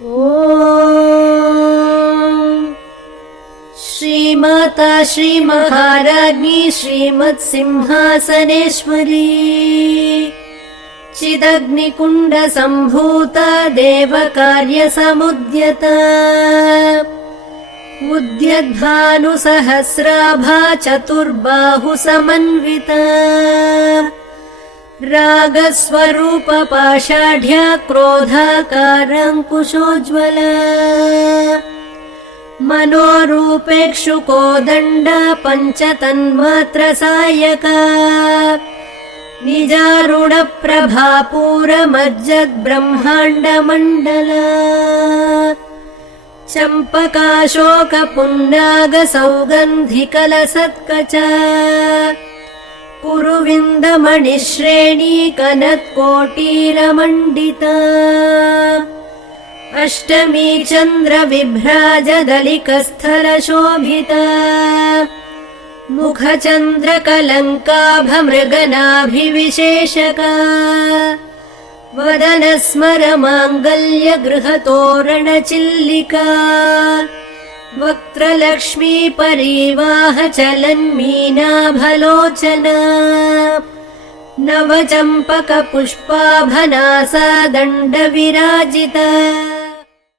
ॐ श्रीमाता श्रीमहाराज्ञी श्रीमत्सिंहासनेश्वरी चिदग्निकुण्डसम्भूता देवकार्यसमुद्यता उद्यद्भानुसहस्राभा चतुर्बाहुसमन्विता रागस्वरूपपाषाढ्या क्रोधाकाराङ्कुशोज्ज्वला मनोरूपेक्षुकोदण्ड पञ्चतन्मात्रसायका निजारुणप्रभापूरमज्जद्ब्रह्माण्डमण्डला चम्पकाशोकपुन्नागसौगन्धिकलसत्कचा कुरुविन्दमणिश्रेणी कनत्कोटीरमण्डिता अष्टमी चन्द्रविभ्राजदलिकस्थलशोभिता मुखचन्द्रकलङ्काभमृगनाभिविशेषका वदनस्मरमाङ्गल्यगृहतोरणचिल्लिका वक्त्रलक्ष्मी परिवाहचलन्मीनाभलोचना नवचम्पकपुष्पाभनासा दण्डविराजिता।